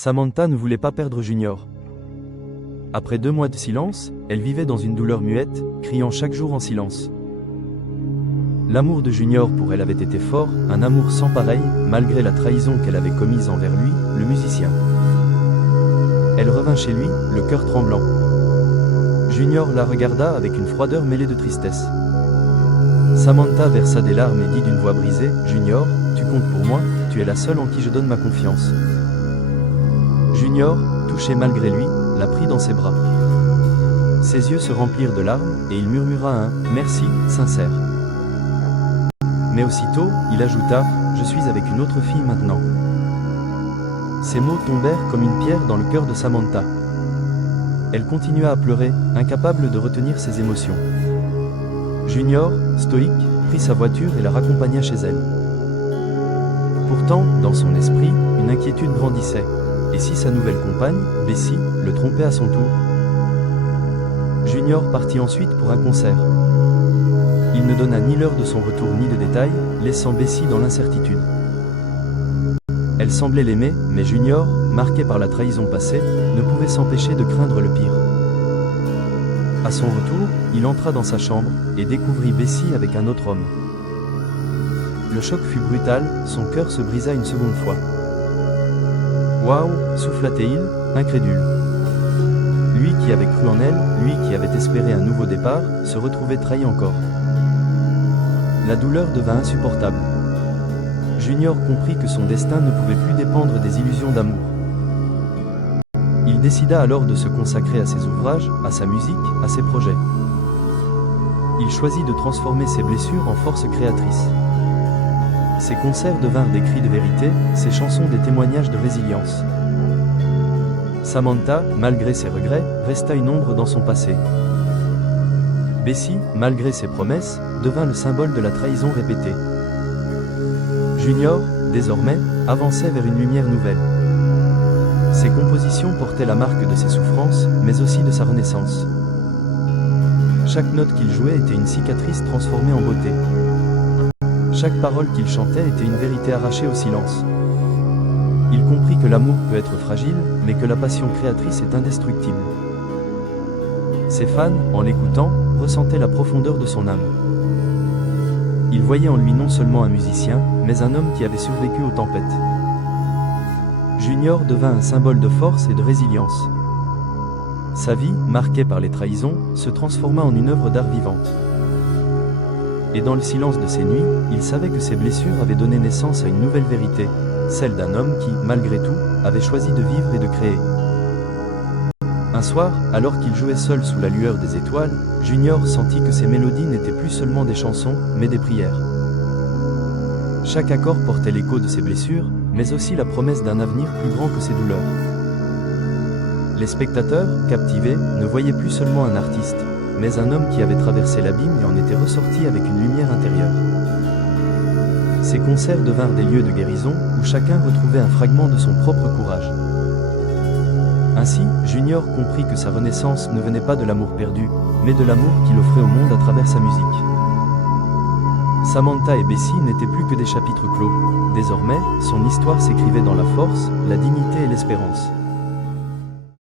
Samantha ne voulait pas perdre Junior. Après 2 mois de silence, elle vivait dans une douleur muette, criant chaque jour en silence. L'amour de Junior pour elle avait été fort, un amour sans pareil, malgré la trahison qu'elle avait commise envers lui, le musicien. Elle revint chez lui, le cœur tremblant. Junior la regarda avec une froideur mêlée de tristesse. Samantha versa des larmes et dit d'une voix brisée, « Junior, tu comptes pour moi, tu es la seule en qui je donne ma confiance. » Junior, touché malgré lui, la prit dans ses bras. Ses yeux se remplirent de larmes, et il murmura un « merci » sincère. Mais aussitôt, il ajouta « Je suis avec une autre fille maintenant. » Ces mots tombèrent comme une pierre dans le cœur de Samantha. Elle continua à pleurer, incapable de retenir ses émotions. Junior, stoïque, prit sa voiture et la raccompagna chez elle. Pourtant, dans son esprit, une inquiétude grandissait. Et si sa nouvelle compagne, Bessie, le trompait à son tour? Junior partit ensuite pour un concert. Il ne donna ni l'heure de son retour ni de détails, laissant Bessie dans l'incertitude. Elle semblait l'aimer, mais Junior, marqué par la trahison passée, ne pouvait s'empêcher de craindre le pire. À son retour, il entra dans sa chambre, et découvrit Bessie avec un autre homme. Le choc fut brutal, son cœur se brisa une seconde fois. « Waouh » souffla-t-il, incrédule. Lui qui avait cru en elle, lui qui avait espéré un nouveau départ, se retrouvait trahi encore. La douleur devint insupportable. Junior comprit que son destin ne pouvait plus dépendre des illusions d'amour. Il décida alors de se consacrer à ses ouvrages, à sa musique, à ses projets. Il choisit de transformer ses blessures en force créatrice. Ses concerts devinrent des cris de vérité, ses chansons des témoignages de résilience. Samantha, malgré ses regrets, resta une ombre dans son passé. Bessie, malgré ses promesses, devint le symbole de la trahison répétée. Junior, désormais, avançait vers une lumière nouvelle. Ses compositions portaient la marque de ses souffrances, mais aussi de sa renaissance. Chaque note qu'il jouait était une cicatrice transformée en beauté. Chaque parole qu'il chantait était une vérité arrachée au silence. Il comprit que l'amour peut être fragile, mais que la passion créatrice est indestructible. Ses fans, en l'écoutant, ressentaient la profondeur de son âme. Ils voyaient en lui non seulement un musicien, mais un homme qui avait survécu aux tempêtes. Junior devint un symbole de force et de résilience. Sa vie, marquée par les trahisons, se transforma en une œuvre d'art vivante. Et dans le silence de ces nuits, il savait que ses blessures avaient donné naissance à une nouvelle vérité, celle d'un homme qui, malgré tout, avait choisi de vivre et de créer. Un soir, alors qu'il jouait seul sous la lueur des étoiles, Junior sentit que ses mélodies n'étaient plus seulement des chansons, mais des prières. Chaque accord portait l'écho de ses blessures, mais aussi la promesse d'un avenir plus grand que ses douleurs. Les spectateurs, captivés, ne voyaient plus seulement un artiste, mais un homme qui avait traversé l'abîme et en était ressorti avec une lumière intérieure. Ces concerts devinrent des lieux de guérison, où chacun retrouvait un fragment de son propre courage. Ainsi, Junior comprit que sa renaissance ne venait pas de l'amour perdu, mais de l'amour qu'il offrait au monde à travers sa musique. Samantha et Bessie n'étaient plus que des chapitres clos. Désormais, son histoire s'écrivait dans la force, la dignité et l'espérance.